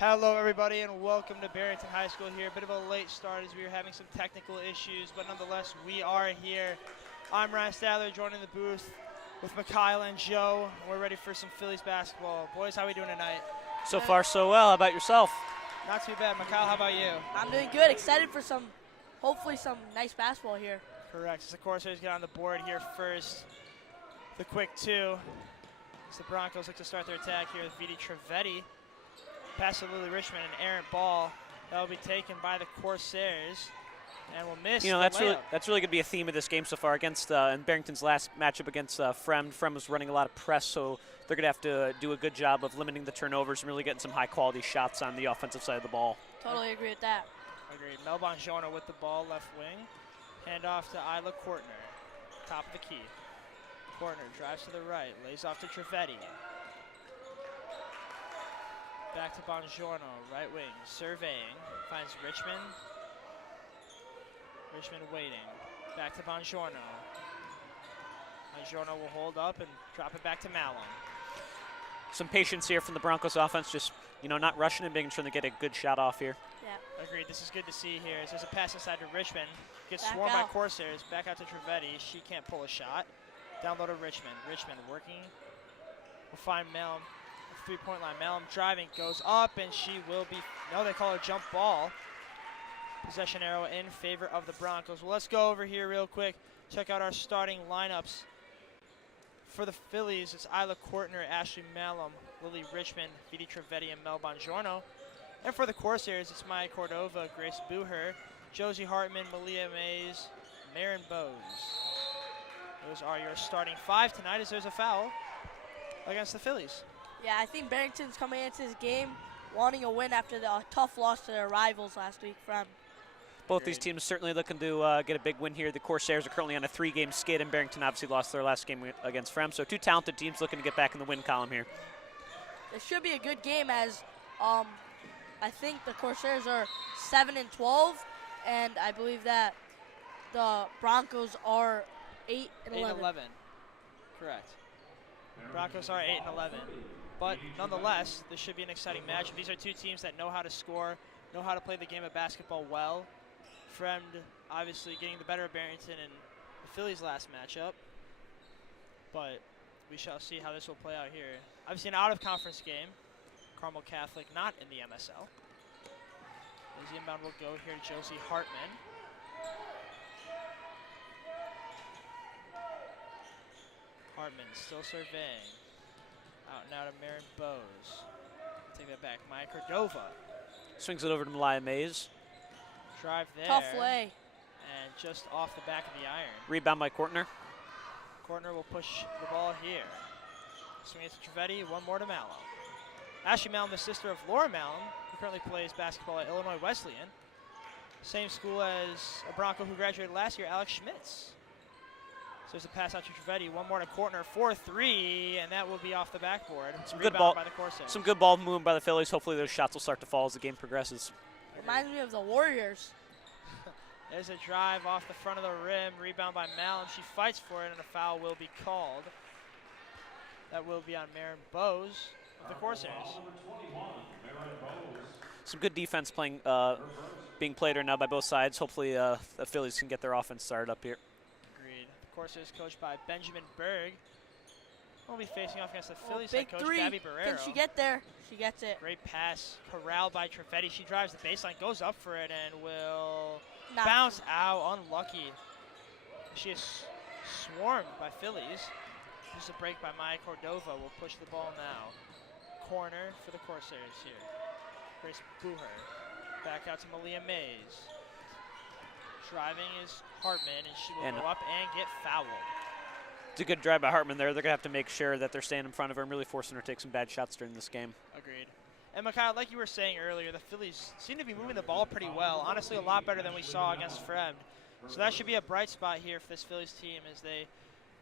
Hello everybody and welcome to Barrington High School here. A bit of a late start as we were having some technical issues, but nonetheless we are here. I'm Ryan Stadler joining the booth with Mikhail and Joe. We're ready for some Phillies basketball. Boys, how are we doing tonight? So far so well. How about yourself? Not too bad. Mikhail, how about you? I'm doing good. Excited for hopefully some nice basketball here. Correct. As the Corsairs get on the board here first. The quick two. As the Broncos look to start their attack here with Vidi Trevetti. Pass to Lily Richmond, an errant ball that will be taken by the Corsairs and will miss. You know, the that's layup. really going to be a theme of this game so far against in Barrington's last matchup against Frem. Frem was running a lot of press, so they're going to have to do a good job of limiting the turnovers and really getting some high-quality shots on the offensive side of the ball. Totally agree with that. Agreed. Mel Bongiorno with the ball, left wing. Hand off to Isla Kortner, top of the key. Kortner drives to the right, lays off to Trevetti. Back to Bongiorno, right wing, surveying, finds Richmond. Richmond waiting, back to Bongiorno. Bongiorno will hold up and drop it back to Malum. Some patience here from the Broncos offense, just, you know, not rushing and making sure they get a good shot off here. Yeah. Agreed, this is good to see here. As there's a pass inside to Richmond. Gets Back swarmed by out. Corsairs, back out to Trevetti. She can't pull a shot. Down low to Richmond. Richmond working. Will find Malum. Three-point line. Malum driving, goes up, and she will be, no, they call it a jump ball. Possession arrow in favor of the Broncos. Well, let's go over here real quick. Check out our starting lineups. For the Phillies, it's Isla Kortner, Ashley Malum, Lily Richmond, Vidi Trevetti, and Mel Bongiorno. And for the Corsairs, it's Maya Cordova, Grace Buher, Josie Hartman, Malia Mays, Marin Bowes. Those are your starting five tonight as there's a foul against the Phillies. Yeah, I think Barrington's coming into this game wanting a win after the tough loss to their rivals last week from. Both these teams certainly looking to get a big win here. The Corsairs are currently on a 3-game skid, and Barrington obviously lost their last game against Frem. So two talented teams looking to get back in the win column here. It should be a good game as I think the Corsairs are 7-12, and I believe that the Broncos are 8-11. 8-11. Correct. Broncos are 8-11. But nonetheless, this should be an exciting match. These are two teams that know how to score, know how to play the game of basketball well. Fremd obviously getting the better of Barrington in the Phillies' last matchup. But we shall see how this will play out here. Obviously an out-of-conference game. Carmel Catholic not in the MSL. As the inbound will go here to Josie Hartman. Hartman still surveying. Out now to Marin Bowes. Take that back. Maya Cordova. Swings it over to Malia Mays. Drive there. Tough lay. And just off the back of the iron. Rebound by Kortner. Kortner will push the ball here. Swing it to Trevetti. One more to Malum. Ashley Malum, the sister of Laura Malum, who currently plays basketball at Illinois Wesleyan. Same school as a Bronco who graduated last year, Alex Schmitz. So there's a pass out to Trevetti. One more to Kortner. 4-3, and that will be off the backboard. Some Rebound good ball. by the Corsairs. Some good ball movement by the Phillies. Hopefully those shots will start to fall as the game progresses. Reminds me of the Warriors. There's a drive off the front of the rim. Rebound by Malum. She fights for it, and a foul will be called. That will be on Marin Bowes of the Corsairs. Some good defense being played right now by both sides. Hopefully the Phillies can get their offense started up here. Agreed. The Corsairs coached by Benjamin Berg. We'll be facing off against the Phillies Big head coach, three. Gabby Barrero. Can she get there? She gets it. Great pass, corralled by Trevetti. She drives the baseline, goes up for it, and will Not bounce out. Unlucky. She is swarmed by Phillies. Just a break by Maya Cordova will push the ball now. Corner for the Corsairs here. Grace Buher. Back out to Malia Mays. Driving is Hartman, and she will go up and get fouled. It's a good drive by Hartman there. They're going to have to make sure that they're staying in front of her and really forcing her to take some bad shots during this game. Agreed. And Mikhail, like you were saying earlier, the Phillies seem to be moving the ball pretty well. Honestly, a lot better than we saw against Fremd. So that should be a bright spot here for this Phillies team as they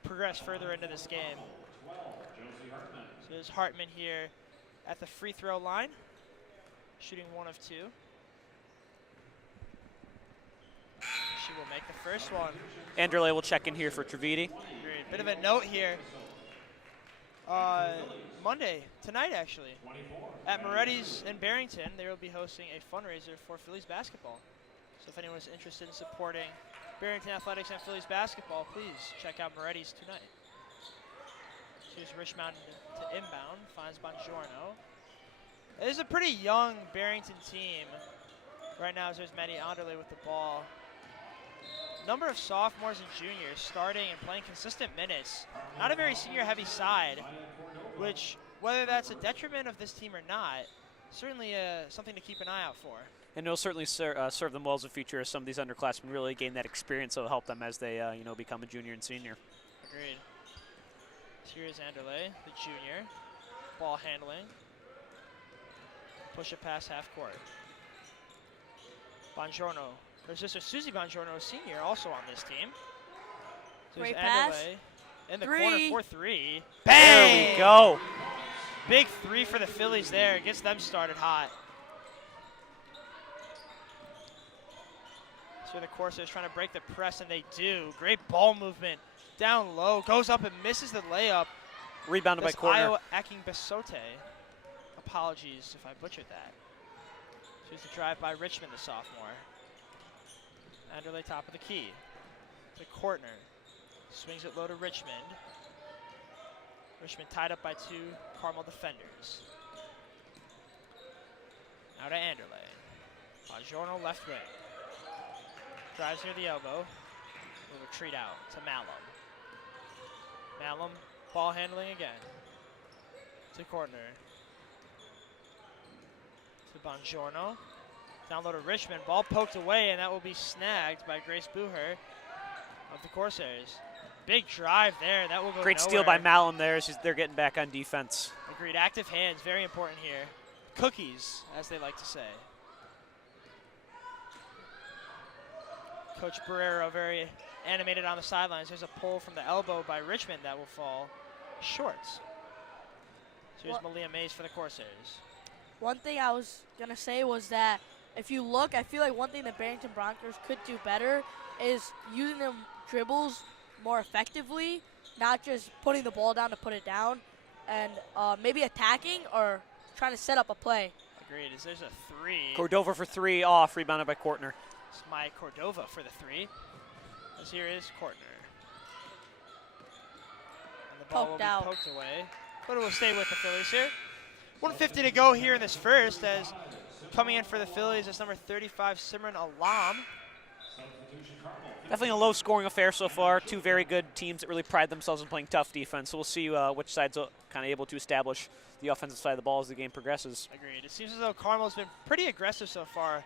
progress further into this game. So there's Hartman here at the free throw line, shooting 1 of 2. She will make the first one. Anderle will check in here for Trevetti. Agreed. Bit of a note here. Monday, tonight actually, at Moretti's in Barrington. They will be hosting a fundraiser for Fillies basketball. So if anyone is interested in supporting Barrington Athletics and Fillies basketball, please check out Moretti's tonight. Here's Rich Mountain to inbound, finds Bongiorno. It is a pretty young Barrington team right now as there's Maddie Anderle with the ball. Number of sophomores and juniors starting and playing consistent minutes. Not a very senior-heavy side, which, whether that's a detriment of this team or not, certainly something to keep an eye out for. And it'll certainly serve them well as a future as some of these underclassmen really gain that experience that will help them as they become a junior and senior. Agreed. Here's Anderle, the junior. Ball handling. Push it past half court. Bongiorno. Her sister Susie Bongiorno, a senior, also on this team. So great pass. In the corner for three. Bang! There we go. Big three for the Fillies there. Gets them started hot. So the Corsairs trying to break the press, and they do. Great ball movement. Down low. Goes up and misses the layup. Rebounded by corner. Iowa Aking Besote. Apologies if I butchered that. Here's the drive by Richmond, the sophomore. Anderle top of the key. To Kortner. Swings it low to Richmond. Richmond tied up by two Carmel defenders. Now to Anderle. Bongiorno left wing. Drives near the elbow. Will retreat out to Malum. Malum, ball handling again. To Kortner. To Bongiorno. Down low to Richmond. Ball poked away, and that will be snagged by Grace Booher of the Corsairs. Big drive there. That will go Great nowhere. steal by Malum there as they're getting back on defense. Agreed. Active hands, very important here. Cookies, as they like to say. Coach Barrero very animated on the sidelines. There's a pull from the elbow by Richmond that will fall short. So here's Malia Mays for the Corsairs. One thing I was going to say was that if you look, I feel like one thing the Barrington Broncos could do better is using them dribbles more effectively, not just putting the ball down to put it down, and maybe attacking or trying to set up a play. Agreed. There's a three. Cordova for three, off, rebounded by Kortner. It's my Cordova for the three. As here is Kortner. And the ball will be poked away, but it will stay with the Fillies here. 1:50 to go here in this first, as coming in for the Fillies is number 35, Simran Alam. Definitely a low-scoring affair so far. Two very good teams that really pride themselves in playing tough defense. So we'll see which side's kind of able to establish the offensive side of the ball as the game progresses. Agreed. It seems as though Carmel's been pretty aggressive so far.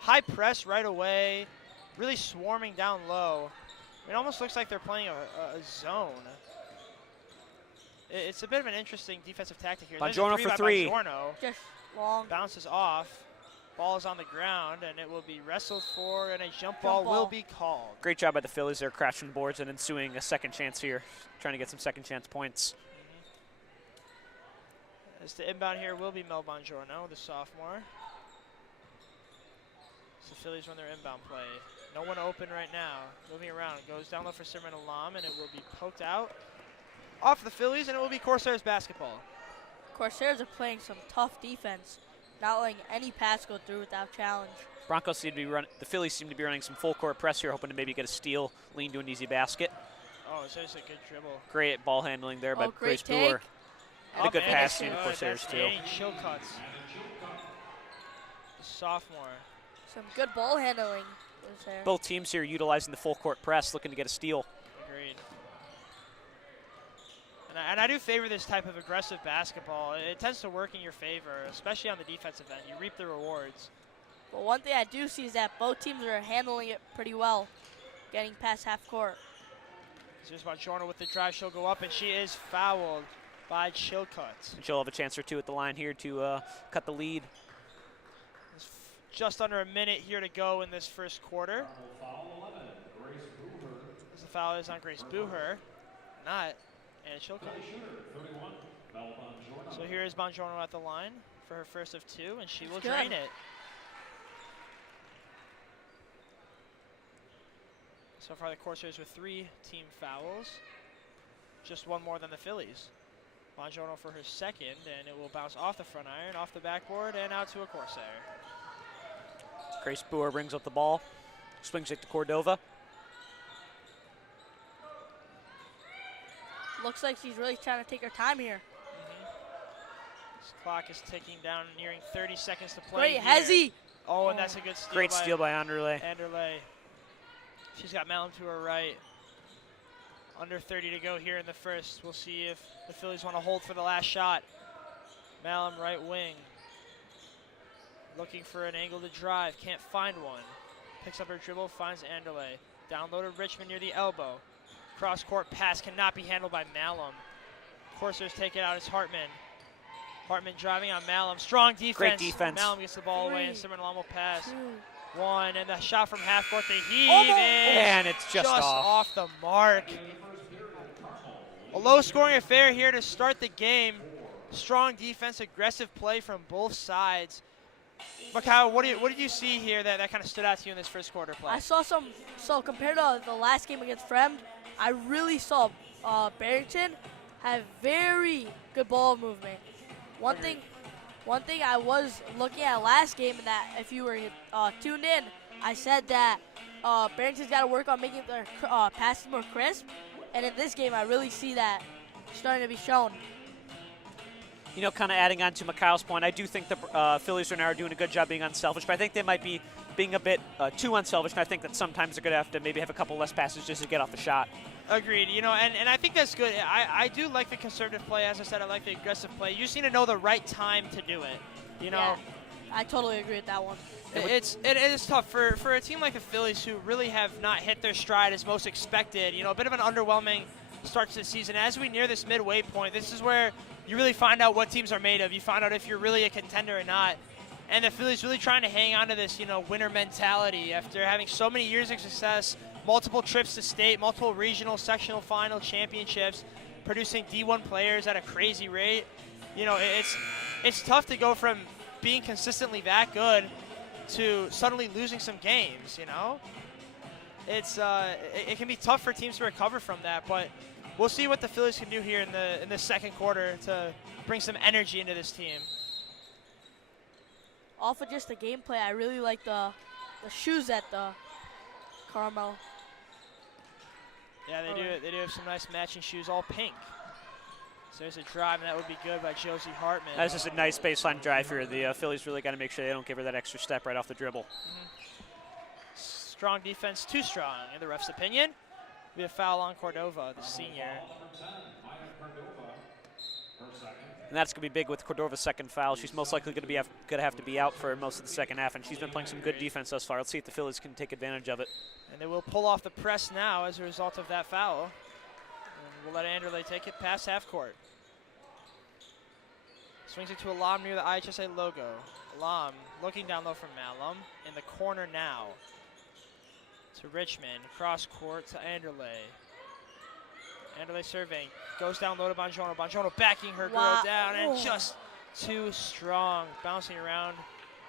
High press right away, really swarming down low. It almost looks like they're playing a zone. It's a bit of an interesting defensive tactic here. Bongiorno for three. Bongiorno. Just long. Bounces off. Ball is on the ground, and it will be wrestled for, and a jump ball will be called. Great job by the Fillies there, crashing the boards and ensuing a second chance here, trying to get some second chance points. As the inbound here will be Mel Bongiorno, the sophomore. As the Fillies run their inbound play. No one open right now. Moving around. It goes down low for Simran Alam, and it will be poked out off the Fillies, and it will be Corsairs basketball. Corsairs are playing some tough defense, not letting any pass go through without challenge. Broncos seem to be running. The Fillies seem to be running some full court press here, hoping to maybe get a steal, lean to an easy basket. Oh, so it's a good dribble. Great ball handling there by Grace Brewer. And a good pass to the Corsairs too. Chilcuts. The sophomore. Some good ball handling was there. Both teams here utilizing the full court press, looking to get a steal. Agreed. And I do favor this type of aggressive basketball. It tends to work in your favor, especially on the defensive end. You reap the rewards. But one thing I do see is that both teams are handling it pretty well, getting past half court. Here's Bongiorno with the drive. She'll go up, and she is fouled by Chilcutt. And she'll have a chance or two at the line here to cut the lead. There's just under a minute here to go in this first quarter. As the foul is on Grace Booher, not. And Chilcutt. So here is Bongiorno at the line for her first of two, and she will drain it. So far the Corsairs with 3 team fouls. Just one more than the Fillies. Bongiorno for her second, and it will bounce off the front iron, off the backboard, and out to a Corsair. Grace Boer brings up the ball, swings it to Cordova. Looks like she's really trying to take her time here. This clock is ticking down, nearing 30 seconds to play. Great, Hezzy. Oh, and that's a good steal. Great steal by Anderle. Anderle. She's got Malum to her right. Under 30 to go here in the first. We'll see if the Fillies want to hold for the last shot. Malum right wing. Looking for an angle to drive. Can't find one. Picks up her dribble, finds Anderle. Downloaded Richmond near the elbow. Cross-court pass cannot be handled by Malum. Corsairs take it out as Hartman. Hartman driving on Malum. Strong defense. Great defense. Malum gets the ball away, and 3, Simran will pass. 2. One, and the shot from half court, the heave is And it's just off the mark. A low-scoring affair here to start the game. Strong defense, aggressive play from both sides. Macau, what did you see here that kind of stood out to you in this first quarter play? I saw some, so compared to the last game against Fremd, I really saw Barrington have very good ball movement. One thing I was looking at last game, and that if you were tuned in, I said that Barrington's got to work on making their passes more crisp, and in this game I really see that starting to be shown. You know, kind of adding on to Macau's point, I do think the Fillies right now are doing a good job being unselfish, but I think they might be being a bit too unselfish, and I think that sometimes they're going to have to maybe have a couple less passes just to get off the shot. Agreed. You know, and I think that's good. I do like the conservative play. As I said, I like the aggressive play. You just need to know the right time to do it. You know, Yeah, I totally agree with that one. it is tough for a team like the Fillies, who really have not hit their stride as most expected. You know, a bit of an underwhelming start to the season. As we near this midway point, this is where you really find out what teams are made of. You find out if you're really a contender or not. And the Phillies really trying to hang on to this, you know, winner mentality after having so many years of success, multiple trips to state, multiple regional, sectional, final championships, producing D1 players at a crazy rate. You know, it's tough to go from being consistently that good to suddenly losing some games. You know, it can be tough for teams to recover from that, but we'll see what the Phillies can do here in the second quarter to bring some energy into this team. Off of just the gameplay, I really like the shoes at the Carmel. Yeah, they do have some nice matching shoes, all pink. So there's a drive, and that would be good by Josie Hartman. That's just a nice baseline drive here. The Phillies really got to make sure they don't give her that extra step right off the dribble. Strong defense, too strong, in the ref's opinion. We have foul on Cordova, the senior. And that's going to be big with Cordova's second foul. She's most likely going to have to be out for most of the second half, and she's been playing some good defense thus far. Let's see if the Phillies can take advantage of it. And they will pull off the press now as a result of that foul. And we'll let Anderle take it past half court. Swings it to Alam near the IHSA logo. Alam looking down low from Malum. In the corner now to Richmond. Cross court to Anderle. Anderle surveying. Goes down low to Bongiorno. Bongiorno backing her girl down, and just too strong. Bouncing around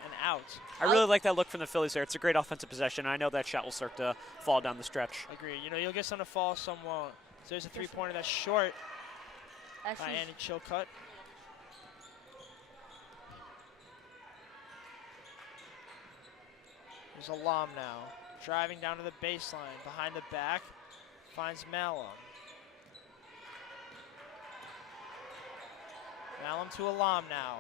and out. I really like that look from the Phillies there. It's a great offensive possession. I know that shot will start to fall down the stretch. Agree. You know, you'll get some to fall, some won't. So there's a three-pointer that's short by Annie Chilcutt. There's Alam now. Driving down to the baseline. Behind the back. Finds Malum. Malum to Alam now.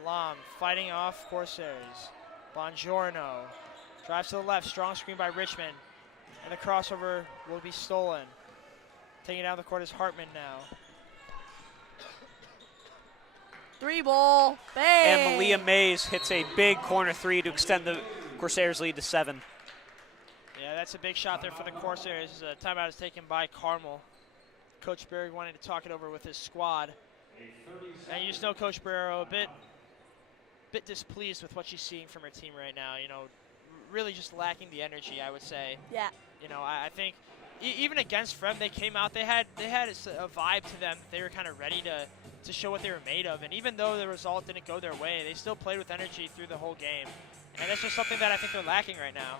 Alam fighting off Corsairs. Bongiorno drives to the left. Strong screen by Richmond. And the crossover will be stolen. Taking down the court is Hartman now. 3-ball. Bang! And Malia Mays hits a big corner three to extend the Corsairs lead to 7. Yeah, that's a big shot there for the Corsairs. Timeout is taken by Carmel. Coach Berg wanted to talk it over with his squad. And you just know Coach Barrero a bit displeased with what she's seeing from her team right now. You know, really just lacking the energy, I would say. Yeah. You know, I think even against Frem, they came out, they had a vibe to them. They were kind of ready to show what they were made of. And even though the result didn't go their way, they still played with energy through the whole game. And that's just something that I think they're lacking right now.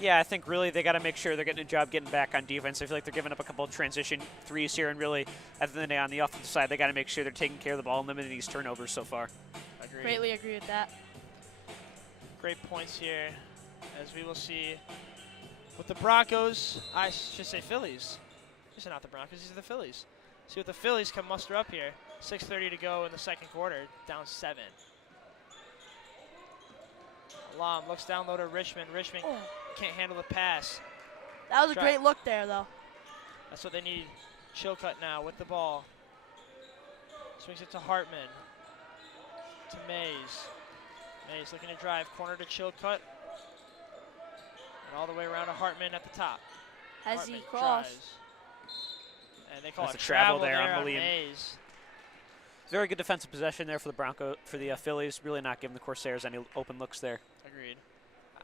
Yeah, I think really they got to make sure they're getting a job getting back on defense. I feel like they're giving up a couple of transition threes here, and really, at the end of the day, on the offensive side, they got to make sure they're taking care of the ball and limiting these turnovers so far. Agreed. Greatly agree with that. Great points here, as we will see with the Broncos. I should say Fillies. These are not the Broncos, these are the Fillies. See what the Fillies can muster up here. 6:30 to go in the second quarter, down 7. Alam looks down low to Richmond. Richmond can't handle the pass. That was a great look there, though. That's what they need. Chilcutt now with the ball. Swings it to Hartman. To Mays. Mays looking to drive. Corner to Chilcutt. And all the way around to Hartman at the top. Has Hartman he crossed? drives. And they call That's it a travel there there on on William. Mays. Very good defensive possession there for the Fillies. Really not giving the Corsairs any open looks there. Agreed.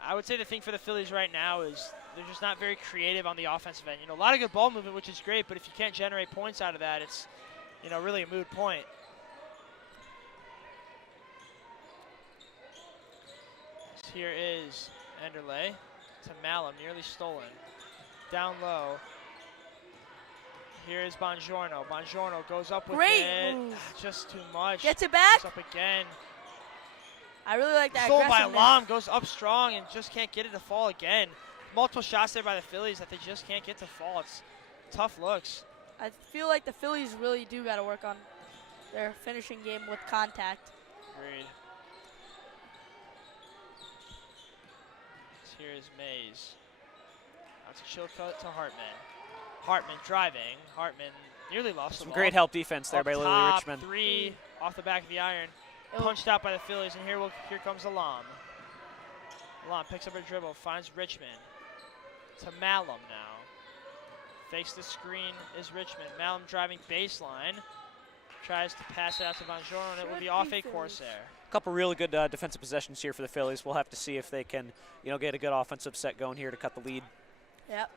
I would say the thing for the Phillies right now is they're just not very creative on the offensive end. You know, a lot of good ball movement, which is great, but if you can't generate points out of that, it's, you know, really a moot point. Here is Enderle to Malum, nearly stolen. Down low. Here is Bongiorno. Bongiorno goes up with it. Move. Just too much. Gets it back. Goes up again. I really like that Stolen by aggressiveness. Alam, goes up strong and just can't get it to fall again. Multiple shots there by the Phillies that they just can't get to fall. It's tough looks. I feel like the Phillies really do got to work on their finishing game with contact. Agreed. Here is Mays. Out to Chilcutt to Hartman. Hartman driving. Hartman nearly lost the Some ball. great help defense there Up by Lily top, Richmond. 3 off the back of the iron. Oh. Punched out by the Phillies, and here comes Alam. Alam picks up a dribble, finds Richmond. To Malum now. Fakes the screen is Richmond. Malum driving baseline. Tries to pass it out to Bonjour, and it will be off a Corsair. A couple really good defensive possessions here for the Phillies. We'll have to see if they can, get a good offensive set going here to cut the lead. Yep.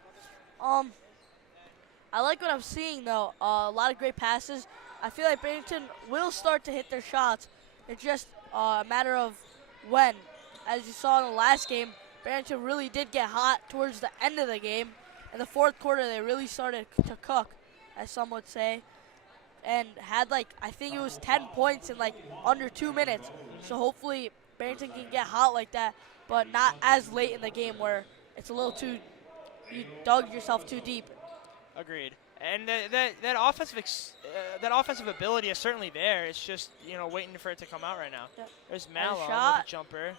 I like what I'm seeing though. A lot of great passes. I feel like Barrington will start to hit their shots. It's just a matter of when. As you saw in the last game, Barrington really did get hot towards the end of the game. In the fourth quarter, they really started to cook, as some would say, and had I think it was 10 points in under 2 minutes. So hopefully Barrington can get hot like that, but not as late in the game where it's a little too, you dug yourself too deep. Agreed. And that offensive ability is certainly there. It's just waiting for it to come out right now. Yep. There's Malum with a jumper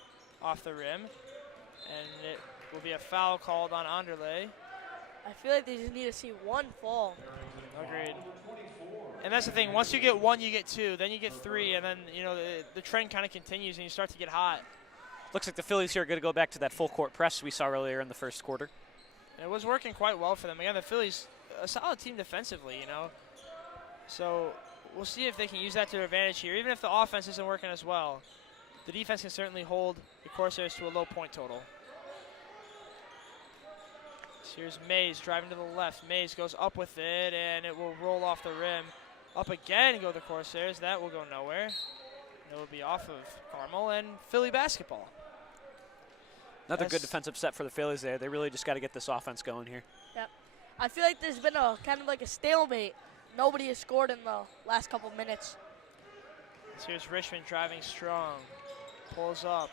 off the rim, and it will be a foul called on Anderle. I feel like they just need to see one fall. Agreed. And that's the thing. Once you get 1, you get 2, then you get 3, and then the trend kind of continues, and you start to get hot. Looks like the Phillies here are going to go back to that full court press we saw earlier in the first quarter. And it was working quite well for them. Again, the Phillies, a solid team defensively, So we'll see if they can use that to their advantage here. Even if the offense isn't working as well, the defense can certainly hold the Corsairs to a low point total. So here's Mays driving to the left. Mays goes up with it, and it will roll off the rim. Up again go the Corsairs. That will go nowhere. It will be off of Carmel and Philly basketball. Another good defensive set for the Phillies there. They really just got to get this offense going here. Yep. I feel like there's been a kind of a stalemate. Nobody has scored in the last couple minutes. So here's Richmond driving strong. Pulls up.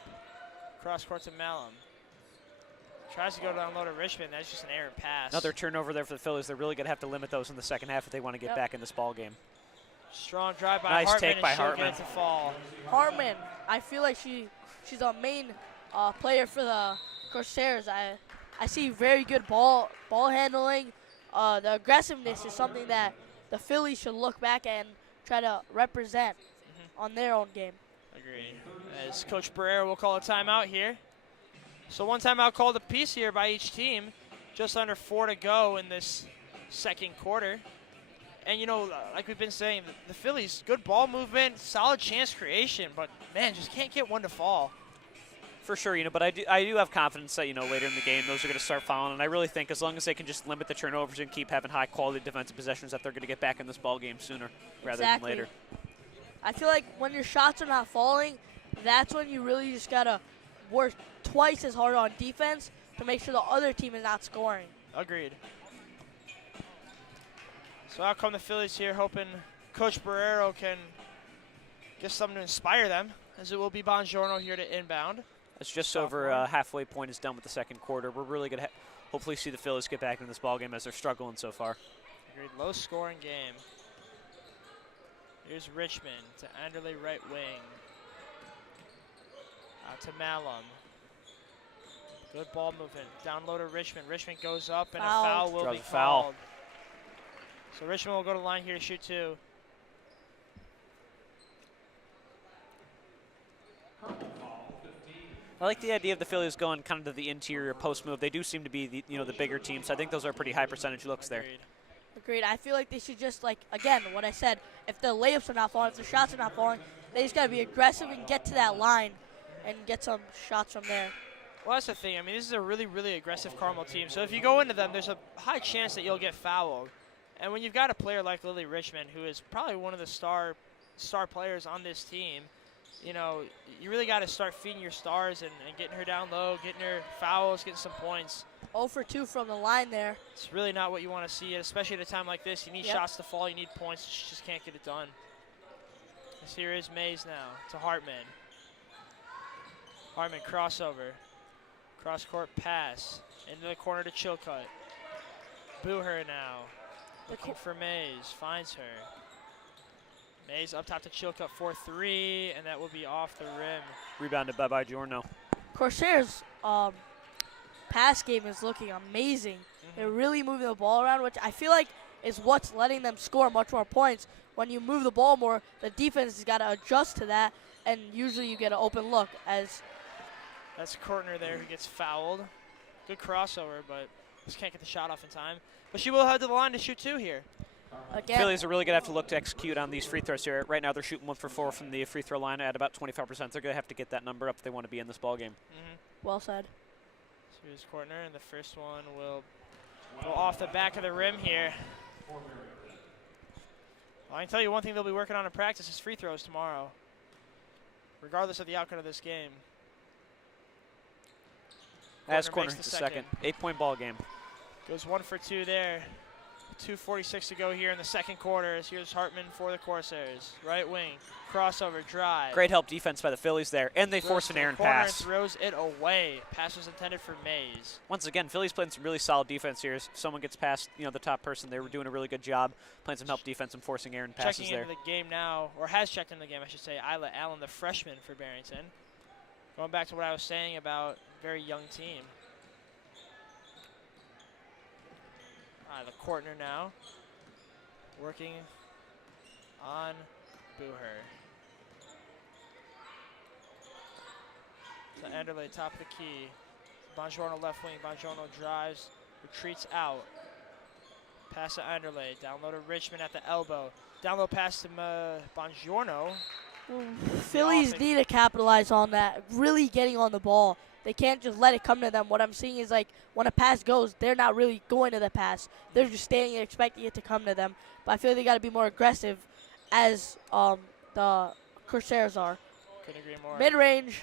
Cross court to Malum. Tries to go down low to Richmond. That's just an errant pass. Another turnover there for the Phillies. They're really going to have to limit those in the second half if they want to get back in this ball game. Strong drive by nice Hartman, take by and she'll Hartman. get it to fall. Hartman, I feel like she's a main player for the Corsairs. I see very good ball handling. The aggressiveness is something that the Phillies should look back and try to represent on their own game. Agreed. As Coach Barrera will call a timeout here. So one timeout called apiece here by each team. Just under 4 to go in this second quarter. And, like we've been saying, the Phillies, good ball movement, solid chance creation, but, man, just can't get one to fall. For sure, but I do have confidence that, later in the game, those are going to start falling. And I really think as long as they can just limit the turnovers and keep having high-quality defensive possessions, that they're going to get back in this ball game sooner rather than later. I feel like when your shots are not falling, that's when you really just got to work twice as hard on defense to make sure the other team is not scoring. Agreed. So out come the Fillies here, hoping Coach Barrero can get something to inspire them, as it will be Bongiorno here to inbound. It's just over halfway point is done with the second quarter. We're really going to hopefully see the Fillies get back in this ballgame as they're struggling so far. Agreed. Low scoring game. Here's Richmond to Anderley right wing. Out to Malum. Good ball movement. Down low to Richmond. Richmond goes up and Foul. a foul will Draws be a foul. called. So Richmond will go to the line here to shoot 2. I like the idea of the Fillies going kind of to the interior post move. They do seem to be the bigger team, so I think those are pretty high percentage looks there. Agreed. Agreed. I feel like they should just, like, again, what I said, if the layups are not falling, if the shots are not falling, they just got to be aggressive and get to that line and get some shots from there. Well, that's the thing. I mean, this is a really, really aggressive Carmel team. So if you go into them, there's a high chance that you'll get fouled. And when you've got a player like Lily Richmond, who is probably one of the star players on this team, you know, you really got to start feeding your stars and getting her down low, getting her fouls, getting some points. 0 for 2 from the line there. It's really not what you want to see, especially at a time like this. You need shots to fall, you need points, you just can't get it done. This here is Mays now to Hartman. Hartman crossover. Cross-court pass. Into the corner to Chilcutt. Booher now. Looking for Mays. Finds her. Mays up top to Chilcutt for 3, and that will be off the rim. Rebounded by Giorno. Corsairs' pass game is looking amazing. They're really moving the ball around, which I feel like is what's letting them score much more points. When you move the ball more, the defense has got to adjust to that, and usually you get an open look. As that's Kortner there who gets fouled. Good crossover, but just can't get the shot off in time. But she will head to the line to shoot 2 here. again, Phillies are really going to have to look to execute on these free throws here. Right now they're shooting 1 for 4 from the free throw line at about 25%. They're going to have to get that number up if they want to be in this ball game. well said. So here's Kortner, and the first one will go off the back of the rim here. Well, I can tell you one thing they'll be working on in practice is free throws tomorrow, regardless of the outcome of this game. As Kortner corner makes hits the second. 8-point ball game. Goes 1 for 2 there. 2:46 to go here in the second quarter. Here's Hartman for the Corsairs. Right wing, crossover, drive. Great help defense by the Phillies there, and they force an errant pass. And throws it away. Pass was intended for Mays. Once again, Phillies playing some really solid defense here. If someone gets past, the top person, they were doing a really good job playing some help defense and forcing errant passes Checking there. into the game now, or has checked into the game, I should say, Isla Allen, the freshman for Barrington. Going back to what I was saying about very young team. The Kortner now, working on Booher. So Anderley, top of the key. Bongiorno left wing. Bongiorno drives, retreats out. Pass to Anderley. Down low to Richmond at the elbow. Down low pass to Bongiorno. Phillies need to capitalize on that, really getting on the ball. They can't just let it come to them. What I'm seeing is, like, when a pass goes, they're not really going to the pass. They're just standing and expecting it to come to them. But I feel they got to be more aggressive, as the Corsairs are. Couldn't agree more. Mid-range,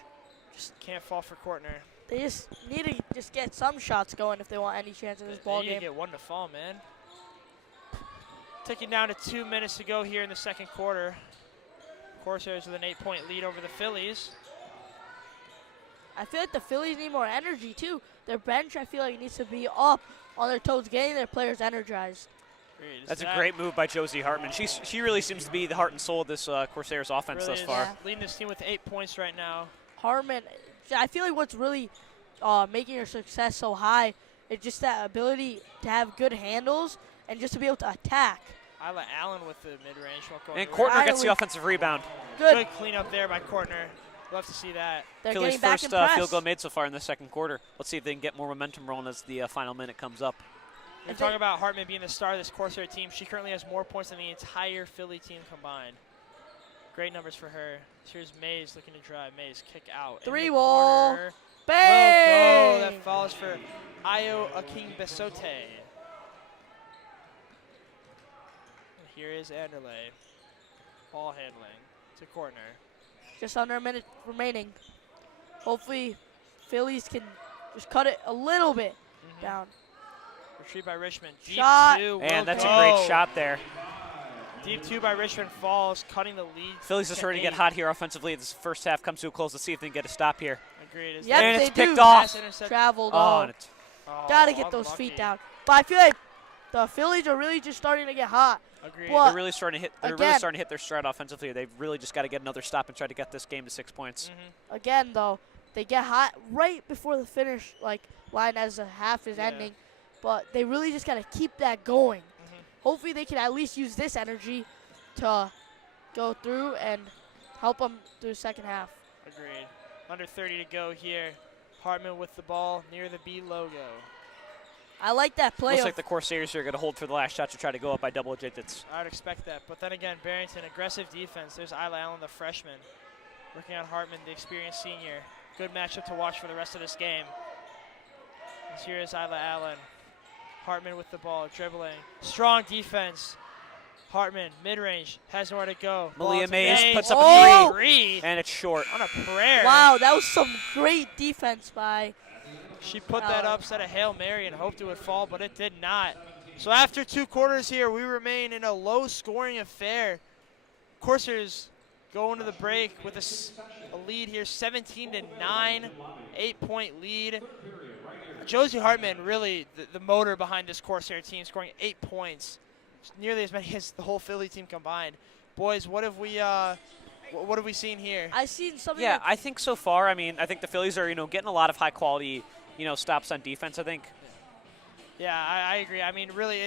Just can't fall for Kortner. they just need to just get some shots going if they want any chance in this ball They need to game. get 1 to fall, man. Ticking down to 2 minutes to go here in the second quarter. Corsairs with an 8-point lead over the Fillies. I feel like the Phillies need more energy, too. Their bench, I feel like, needs to be up on their toes, getting their players energized. Agreed. That's a great move by Josie Hartman. She really seems to be the heart and soul of this Corsairs offense Really thus is far. leading this team with 8 points right now. Harmon, I feel like what's really making her success so high is just that ability to have good handles and just to be able to attack. Isla Allen with the mid-range. And Kortner gets the offensive rebound. Good. Good cleanup there by Kortner. Love to see that. They're Phillies' getting back first in press. field goal made so far in the second quarter. Let's see if they can get more momentum rolling as the final minute comes up. We're talking about Hartman being the star of this Corsair team. She currently has more points than the entire Philly team combined. Great numbers for her. Here's Mays looking to drive. Mays kick out. Three ball. Will Bang! go. That falls for Ayo Akinbesote. Here is Anderley. Ball handling to Kortner. Just under a minute remaining. Hopefully, Phillies can just cut it a little bit down. Retreat by Richmond. Deep Shot. two. And will that's go. a great shot there. Deep two by Richmond Falls, cutting the lead. Phillies are starting to get hot here offensively. This first half comes to a close. Let's see if they can get a stop here. Agreed. Is Yep, there- And they it's picked do. off. Traveled. Oh, and it's Gotta get those unlucky. feet down. But I feel like the Phillies are really just starting to get hot. Agreed. But they're really starting to hit. They're really again- starting to hit their stride offensively. They've really just got to get another stop and try to get this game to 6 points. Again, though, they get hot right before the finish line as the half is Yeah. ending. But they really just gotta keep that going. Hopefully, they can at least use this energy to go through and help them through the second half. Agreed. Under 30 to go here. Hartman with the ball near the B logo. I like that play. Looks like the Corsairs are going to hold for the last shot to try to go up by double digits. I would expect that. But then again, Barrington, aggressive defense. There's Isla Allen, the freshman, working on Hartman, the experienced senior. Good matchup to watch for the rest of this game. As here is Isla Allen. Hartman with the ball, dribbling. Strong defense. Hartman, mid-range, has nowhere to go. Malia Ball to Mays puts up Oh! a three, and it's short. On a prayer. Wow, that was some great defense by. She put that up, set a Hail Mary, and hoped it would fall, but it did not. So after 2 quarters here, we remain in a low-scoring affair. Corsairs go into the break with a lead here, 17-9, 8-point lead. Josie Hartman, really the motor behind this Corsair team, scoring 8 points, nearly as many as the whole Philly team combined. Boys, what have we seen here? I seen something. Yeah, that- I think so far. I mean, I think the Phillies are getting a lot of high quality stops on defense. I think. Yeah, I agree. I mean, really,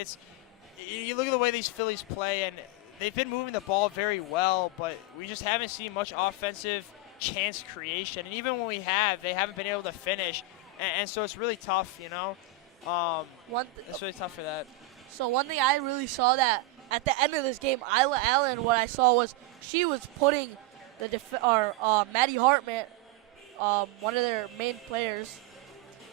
you look at the way these Phillies play, and they've been moving the ball very well, but we just haven't seen much offensive chance creation. And even when we have, they haven't been able to finish. And so it's really tough, It's really tough for that. So one thing I really saw that at the end of this game, Isla Allen, what I saw was she was putting Maddie Hartman, one of their main players,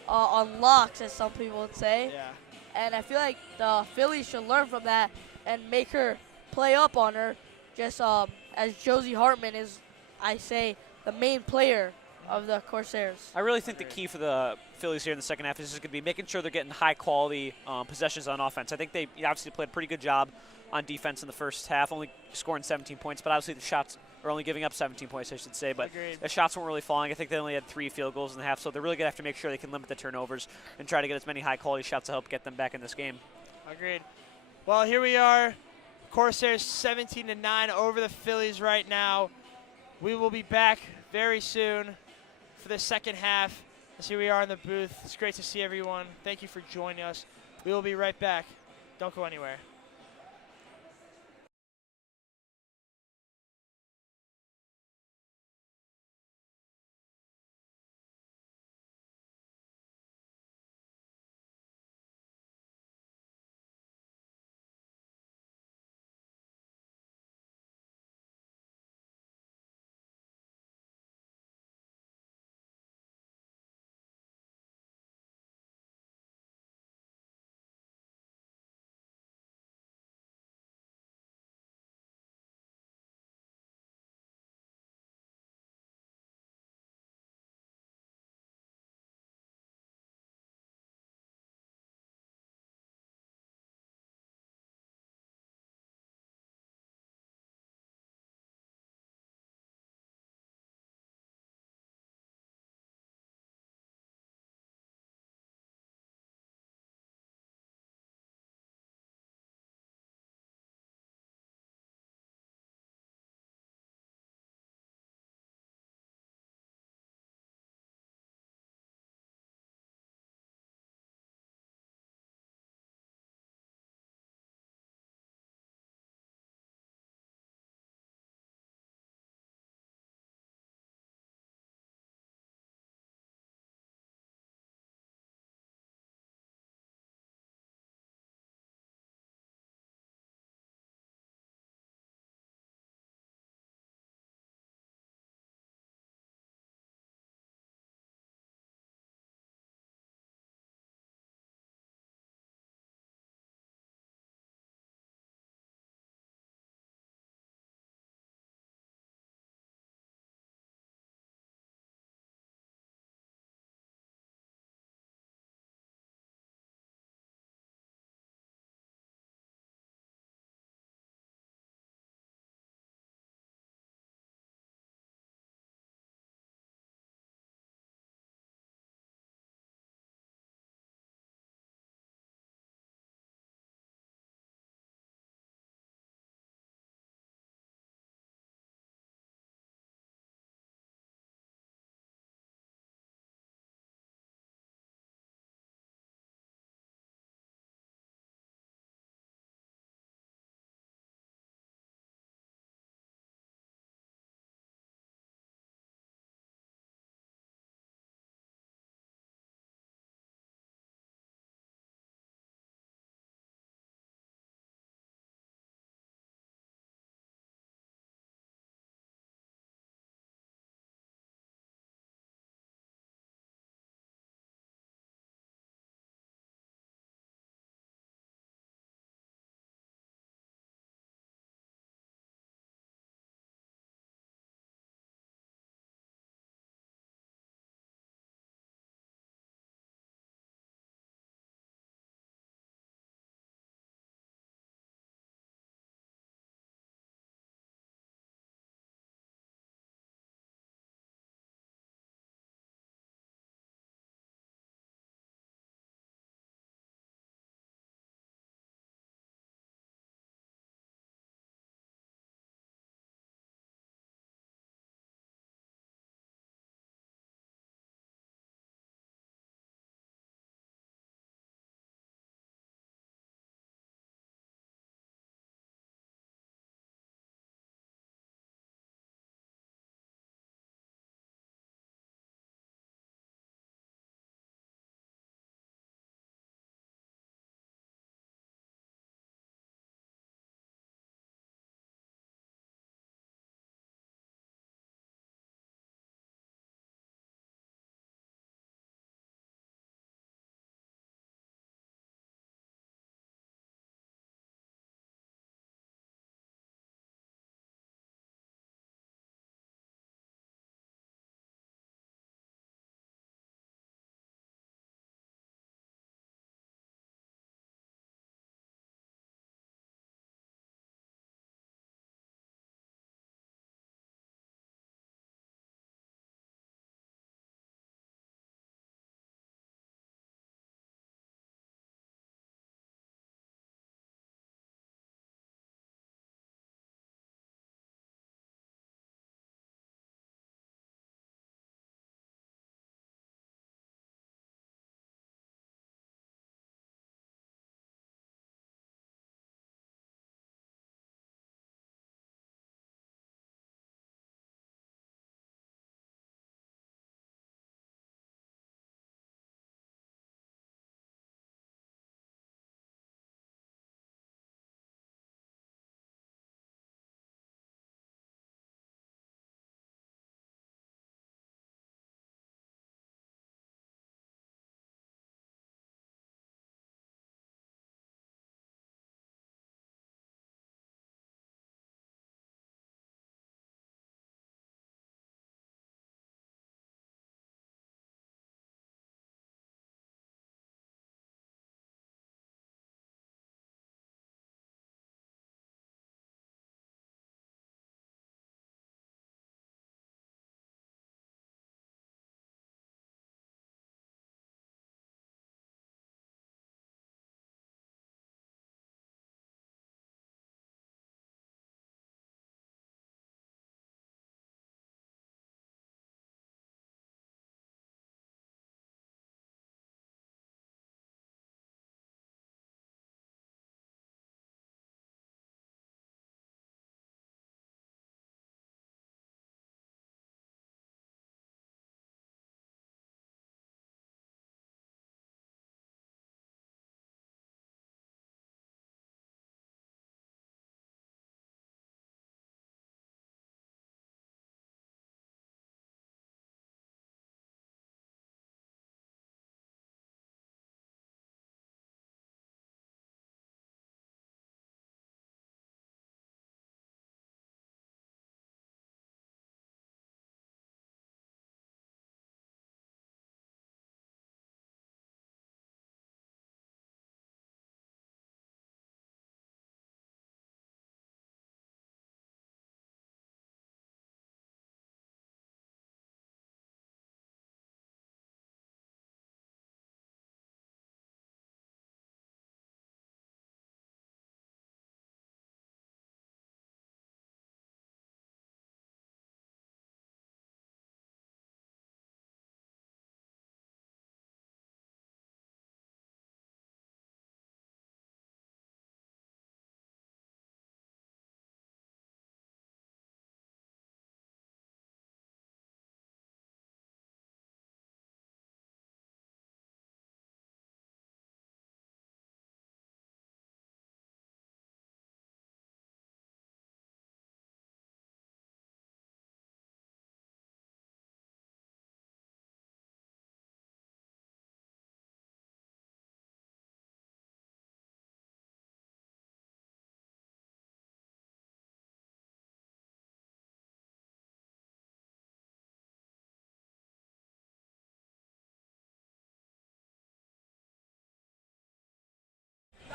on locks, as some people would say. Yeah. And I feel like the Phillies should learn from that and make her play up on her, just as Josie Hartman is, I say, the main player of the Corsairs. I really think the key for the Phillies here in the second half is just going to be making sure they're getting high quality possessions on offense. I think they obviously played a pretty good job on defense in the first half, only scoring 17 points, but obviously the shots are only giving up 17 points, I should say. But Agreed. the shots weren't really falling. I think they only had 3 field goals in the half, so they're really going to have to make sure they can limit the turnovers and try to get as many high quality shots to help get them back in this game. Agreed. Well, here we are. Corsairs 17-9 over the Phillies right now. We will be back very soon for the second half. As here we are in the booth. It's great to see everyone. Thank you for joining us. We will be right back. Don't go anywhere.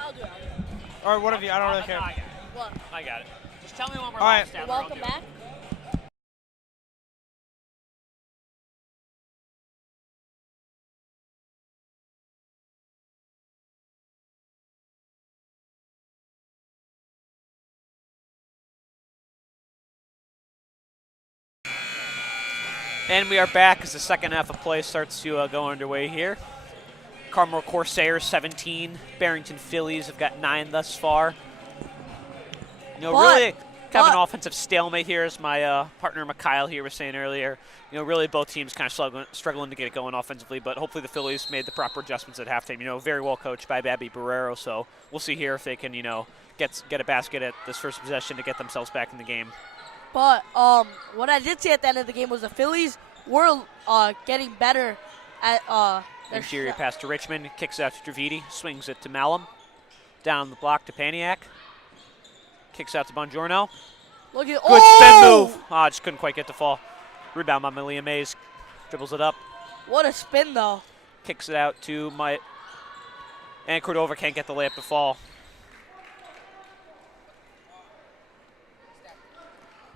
I'll do it. Or one of you. I don't really No, care. I got it. What? I got it. Just tell me when we're All right. live, Stabler, I'll Welcome do it. back. And we are back as the second half of play starts to go underway here. Carmel Corsairs 17, Barrington Fillies have got 9 thus far. Really kind of an offensive stalemate here, as my partner Mikhail here was saying earlier. Really both teams kind of struggling to get it going offensively, but hopefully the Fillies made the proper adjustments at halftime. Very well coached by Babby Barrero, so we'll see here if they can, get a basket at this first possession to get themselves back in the game. But what I did see at the end of the game was the Phillies were getting better at their Interior pass to Richmond, kicks out to Dravidi, swings it to Malum. Down the block to Paniak. Kicks out to Bongiorno. Look at Good spin move. Just couldn't quite get the fall. Rebound by Malia Mays. Dribbles it up. What a spin, though. Kicks it out to and Cordova can't get the layup to fall.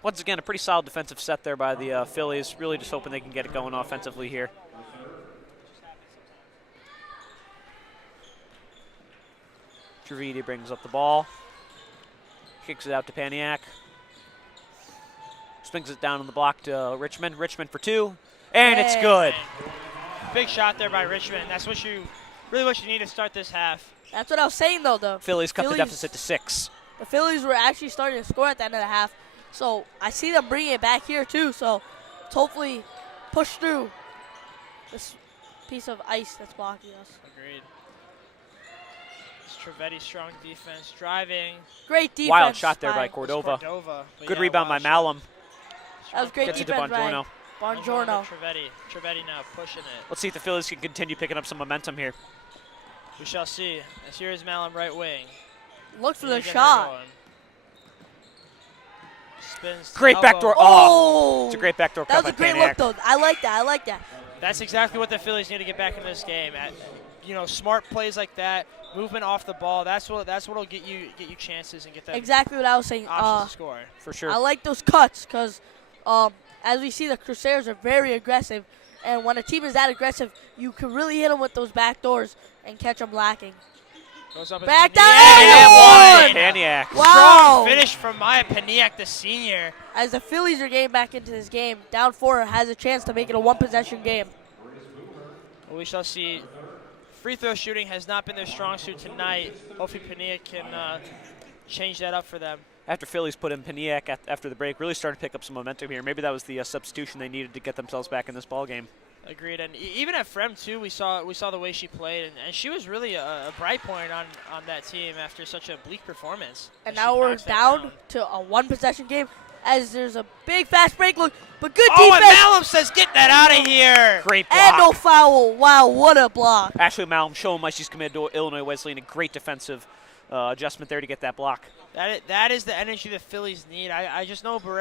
Once again, a pretty solid defensive set there by the Phillies. Really just hoping they can get it going offensively here. Dravidi brings up the ball. Kicks it out to Paniak. Swings it down on the block to Richmond. Richmond for 2. And it's good. Big shot there by Richmond. That's what you need to start this half. That's what I was saying, though. The Phillies cut the deficit to 6. The Phillies were actually starting to score at the end of the half. So I see them bringing it back here, too. So let's hopefully push through this piece of ice that's blocking us. Agreed. Trivedi, strong defense, driving. Great defense. Wild shot there by Cordova. Good rebound by Malum. That was great Gets defense it to Bongiorno. by Bongiorno. Trivedi now pushing it. Let's see if the Phillies can continue picking up some momentum here. We shall see. As here is Malum right wing. Look for the Get her shot. going. Spins to Great elbow. backdoor. Oh! It's a great backdoor That cut was a by great Paniak. look, though. I like that. I like that. That's exactly what the Phillies need to get back into this game. Smart plays like that, movement off the ball. That's what'll get you chances and get them Exactly what I was saying. options to score. For sure. I like those cuts because, as we see, the Crusaders are very aggressive. And when a team is that aggressive, you can really hit them with those back doors and catch them lacking. Goes up Back and down. And Paniak. Wow. Strong finish from Maya Paniak, the senior. As the Phillies are getting back into this game, down 4 has a chance to make it a one-possession game. We shall see. Free throw shooting has not been their strong suit tonight. Hopefully Paniak can change that up for them. After Phillies put in Paniak after the break, really started to pick up some momentum here. Maybe that was the substitution they needed to get themselves back in this ball game. Agreed, and even at Frem too, we saw the way she played, and she was really a bright point on that team after such a bleak performance. And She now we're knocks that down to a one-possession game as there's a big fast break. Look, but good Oh, and defense. Malum says, "Get that out of here!" Great block. And no foul. Wow, what a block. Ashley Malum showing why she's committed to Illinois Wesleyan. A great defensive adjustment there to get that block. That is the energy the Phillies need. I just know Barrera